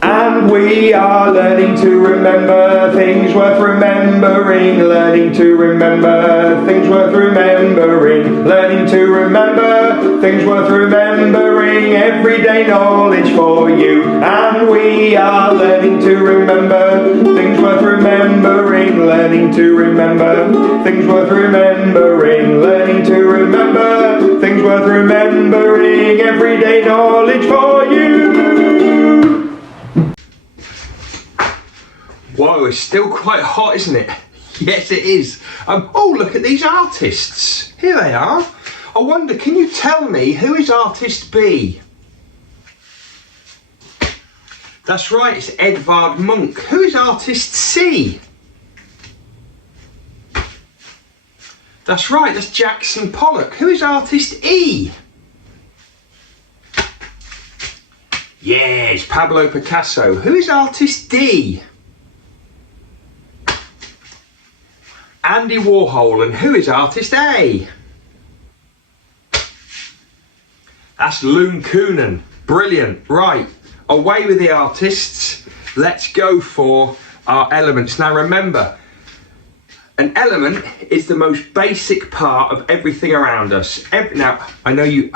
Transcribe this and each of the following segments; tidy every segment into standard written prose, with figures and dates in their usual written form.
And we are learning to remember things worth remembering, learning to remember things worth remembering, learning to remember things worth remembering, everyday knowledge for you. And we are learning to remember things worth remembering, learning to remember things worth remembering, learning to remember things worth remembering, everyday knowledge for you. Whoa, it's still quite hot, isn't it? Yes, it is. Oh, look at these artists. Here they are. I wonder, can you tell me who is artist B? That's right, it's Edvard Munch. Who is artist C? That's right, that's Jackson Pollock. Who is artist E? Yeah, it's Pablo Picasso. Who is artist D? Andy Warhol. And who is artist A? That's Loon Coonan. Brilliant. Right, away with the artists. Let's go for our elements. Now remember, an element is the most basic part of everything around us. Now, I know you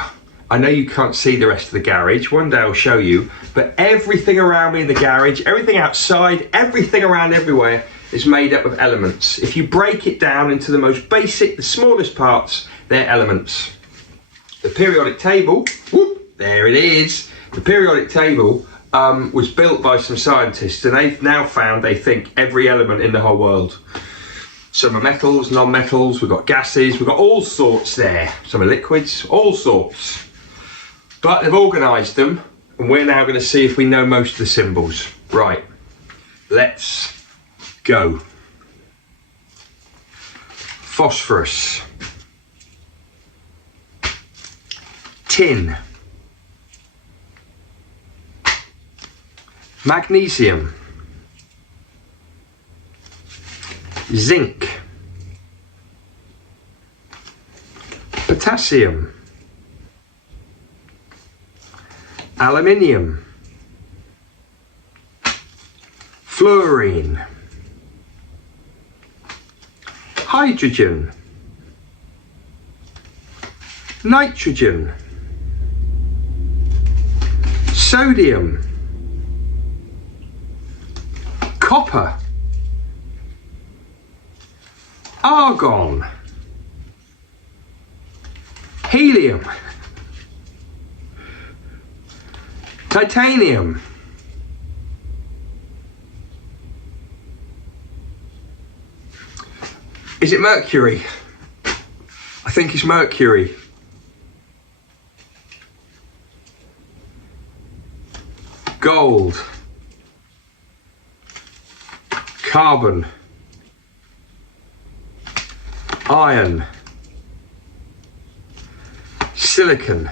can't see the rest of the garage. One day I'll show you. But everything around me in the garage, everything outside, everything around everywhere is made up of elements. If you break it down into the most basic, the smallest parts, they're elements. The periodic table, whoop, there it is. The periodic table was built by some scientists, and they've now found, they think, every element in the whole world. Some are metals, non-metals, we've got gases, we've got all sorts there. Some are liquids, all sorts. But they've organised them, and we're now going to see if we know most of the symbols. Right, let's go. Phosphorus. Tin. Magnesium. Zinc. Potassium. Aluminium. Fluorine. Hydrogen. Nitrogen. Sodium. Copper. Argon. Helium. Titanium. Is it mercury? I think it's mercury. Gold. Carbon. Iron. Silicon.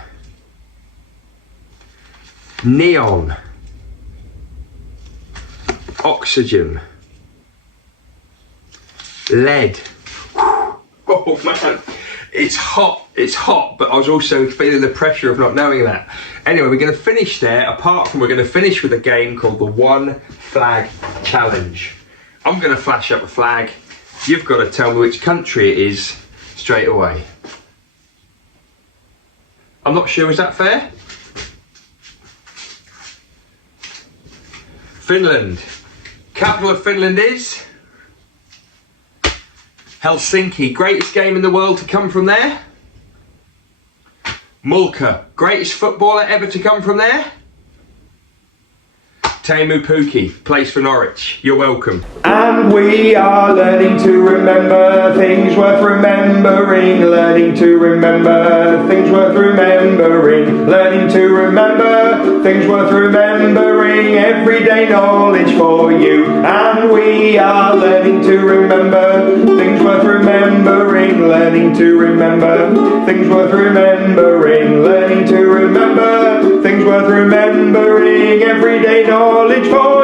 Neon. Oxygen. Lead. Oh man, it's hot, but I was also feeling the pressure of not knowing that. Anyway, we're going to finish there, we're going to finish with a game called the One Flag Challenge. I'm going to flash up a flag. You've got to tell me which country it is straight away. I'm not sure, is that fair? Finland. Capital of Finland is? Helsinki. Greatest game in the world to come from there? Mulca. Greatest footballer ever to come from there? Teemu Pukki, plays for Norwich. You're welcome. And we are learning to remember things worth remembering, learning to remember things worth remembering, learning to remember things worth remembering, everyday knowledge for you. And we are learning to remember things worth remembering, learning to remember things worth remembering, learning to remember things worth remembering, everyday knowledge for